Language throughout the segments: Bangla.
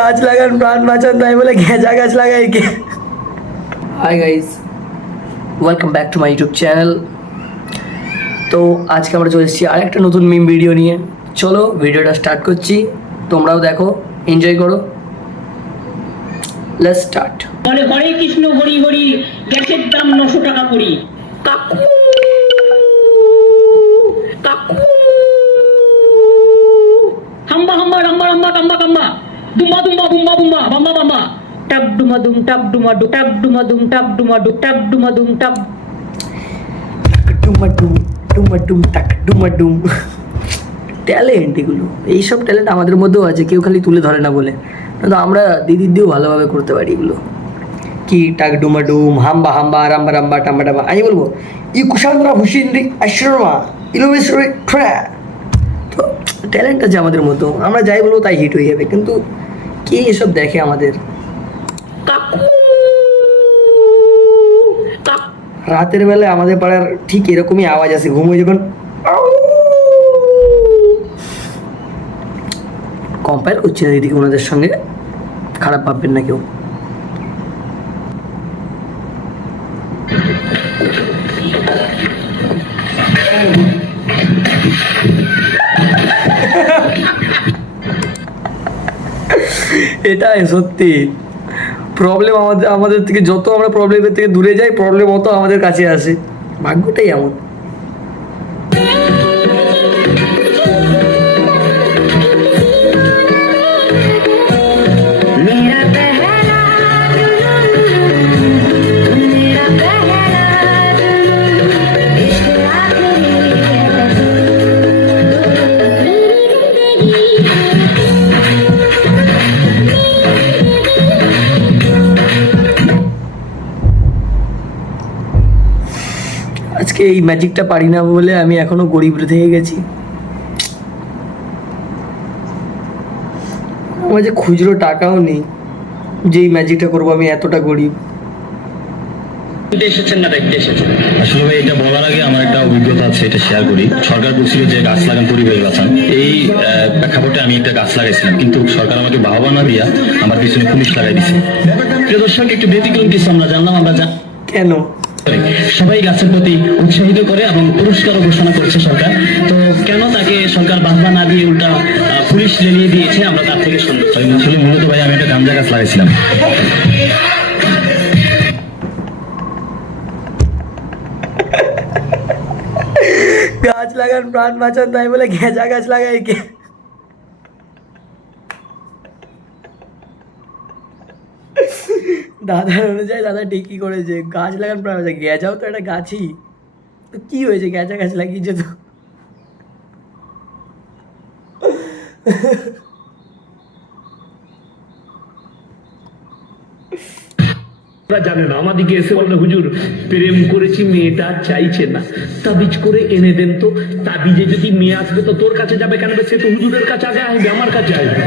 গাছ লাগান প্রাণ বাঁচান, তাই বলে ঘেঁচা গাছ লাগাই কে? Hi guys, welcome back to my YouTube channel. তো আজকে আমরা চলে এসেছি আরেকটা নতুন মিম ভিডিও নিয়ে। চলো ভিডিওটা স্টার্ট করছি, তোমরাও দেখো, এনজয় করো। Let's start. বলে হরে কৃষ্ণ হরি হরি, গ্যাসের দাম 900 টাকা করি। কাকু কাকু হাম্বা হাম্বা রাম্বা রাম্বা কাম্বা কাম্বা, দুম্বা দুম্বা বুম্বা বুম্বা বাম্বা বাম্বা, টাক ডুমা দুম টাক ডুমা ডু, টাক ডুমা দুম টাক ডুমা ডু, টাক ডুমা দুম টাক ডুমাডুম ডুমাডুম টাক ডুমাডুম। ট্যালেন্ট এগুলো, এইসব ট্যালেন্ট আমাদের মধ্যেও আছে, কেউ খালি তুলে ধরে না বলে। কিন্তু আমরা দিদির দিয়েও ভালোভাবে করতে পারি এগুলো। কি টাক ডুমাডুম, হাম্বা হাম্বা, রাম্বা রাম্বা, টাম্বা টাম্বা। আমি বলবো ই কুশান্দ্রা হুসিন্দ্রি আশ্রমা ইলোমেশ্বরী ট্র্যা। তো ট্যালেন্ট আছে আমাদের মতো, আমরা যাই বলবো তাই হিট হয়ে যাবে। কিন্তু কে এসব দেখে আমাদের? কাকু রাতের বেলায় আমাদের পাড়ার ঠিক এরকমই আওয়াজ আসে, ঘুমোয় যখন। কম্পেয়ার করছি না দিদিকে ওনাদের সঙ্গে, খারাপ ভাববেন না কেউ। এটাই সত্যি প্রবলেম। আমাদের থেকে যত আমরা প্রবলেমের থেকে দূরে যাই, প্রবলেম অত আমাদের কাছে আসে। ভাগ্যটাই এমন। আজকে এই ম্যাজিকটা পারি না বলে আমি এখনো গরিব থেকে গেছি। আমার যে খুচরো টাকাও নেই যে এই ম্যাজিকটা করবো, আমি এতটা গরিব। এসেছেন না দেখতে এসেছেন। আসলে ভাই এটা বলার আগে আমার একটা অভিজ্ঞতা আছে, এটা শেয়ার করি। সরকার বলছিল যে গাছ লাগান পরিবেশ বাঁচান, এই প্রেক্ষাপটে আমি একটা গাছ লাগাইছিলাম, কিন্তু সরকার আমাকে বাহবা না দিয়া আমার পিছনে পুলিশ লাগাই দিছে। প্রিয় দর্শক, একটু ব্যতিক্রম কিছু আমরা জানলাম। আমরা কেন? সবাই গাছের প্রতি উৎসাহিত করে এবং পুরস্কারও ঘোষণা করছে সরকার। তো কেন তাকে সরকার বাহবা না দিয়ে উল্টা পুলিশ লেলিয়ে দিয়েছে, আমরা তার থেকে শুনবো। আসলে মূলত ভাই আমি একটা গাঁজা গাছ লাগাইছিলাম। গাছ লাগান প্রাণ বাঁচান, তাই বলে ঘেঁচা গাছ লাগাই কে? দাদার অনুযায়ী দাদা ঠিকই করেছে, গাছ লাগান প্রাণ বাঁচান। গেঁজাও তো একটা গাছই, তো কি হয়েছে, গেঁচা গাছ লাগিয়েছে তো। জানে না, আমাদিকে এসে বলে হুজুর প্রেম করেছি, মেয়েটা চাইছে না, তাবিজ করে এনে দেন তো। তাবিজে যদি মেয়ে আসবে তো তোর কাছে যাবে কেন? সে তো হুজুরের কাছে আগে আসবে, আমার কাছে আসবে।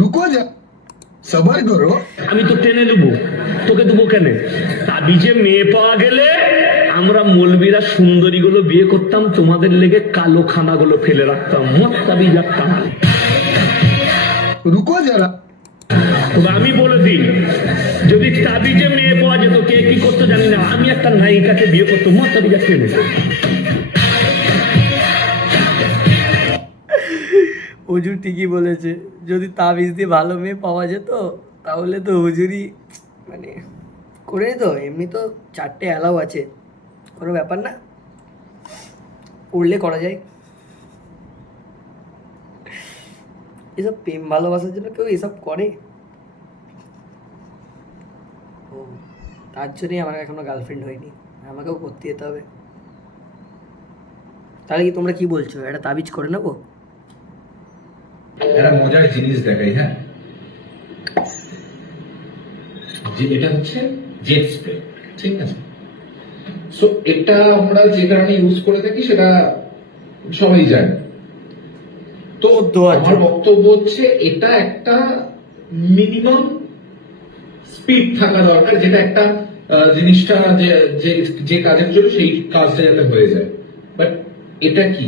रुको जा, सबर करो। আমি তো টেনে নেবো, তোকে দেবো কেন? তাবিজে মেয়ে পাওয়া গেলে আমরা মৌলবীরা সুন্দরী গুলো বিয়ে করতাম, তোমাদের লেগে কালো খানা গুলো ফেলে রাখতাম। মত তাবিজ রাখতাম। रुको जरा। তবে আমি বলে দিই, যদি তাবিজে মেয়ে পাওয়া যেত, কে কি করতো জানি না, আমি একটা নায়িকাকে বিয়ে করতো। মত তাবিজ টেনে। হুজুর ঠিকই বলেছে, যদি তাবিজ দিয়ে ভালো মেয়ে পাওয়া যেত তাহলে তো হুজুরই মানে করে তো। এমনি তো 4টে অ্যালাউ আছে, কোনো ব্যাপার না, উড়লে করা যায়। এসব প্রেম ভালোবাসার জন্য কেউ এসব করে? ও, তার জন্যই আমার এখনো গার্লফ্রেন্ড হয়নি, আমাকেও করতে যেতে হবে। তাহলে কি তোমরা কি বলছো, একটা তাবিজ করে নেবো? একটা মজার জিনিস দেখাই, হ্যাঁ, যে এটা হচ্ছে জেট স্প্রে, ঠিক আছে? সো এটা আমরা যে কারণে ইউজ করে থাকি সেটা সবাই জানে। তো আমার বক্তব্য হচ্ছে এটা একটা মিনিমাম স্পিড থাকা দরকার, যেটা একটা জিনিসটা যে কাজের জন্য সেই কাজটা যাতে হয়ে যায়। বাট এটা কি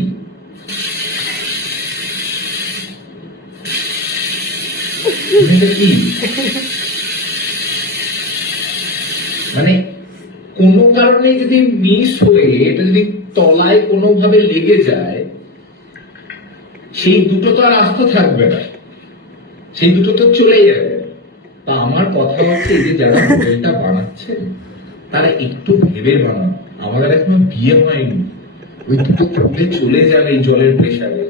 এটা কি মানে কোনো কারণে যদি মিস হয়ে এটা যদি তলায় কোনোভাবে লেগে যায়, সেই দুটো তো আর আস্ত থাকবে না, সেই দুটো তো চলে যাবে। তা আমার কথা হচ্ছে এই যে যারা হোটেলটা বানাচ্ছেন তারা একটু ভেবে বানান। আমাদের এখনো বিয়ে হয়নি, ওই দুটো খুলে চলে যাবে এই জলের প্রেসারে।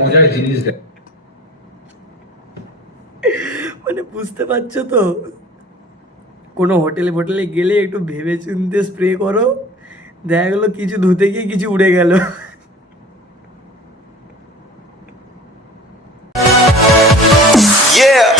মজার জিনিস দেখ, মানে বুঝতে পারছো তো, কোনো হোটেলে ফোটেলে গেলে একটু ভেবে চিনতে স্প্রে করো, দেখা গেলো কিছু ধুতে গিয়ে কিছু উড়ে গেল। Yeah.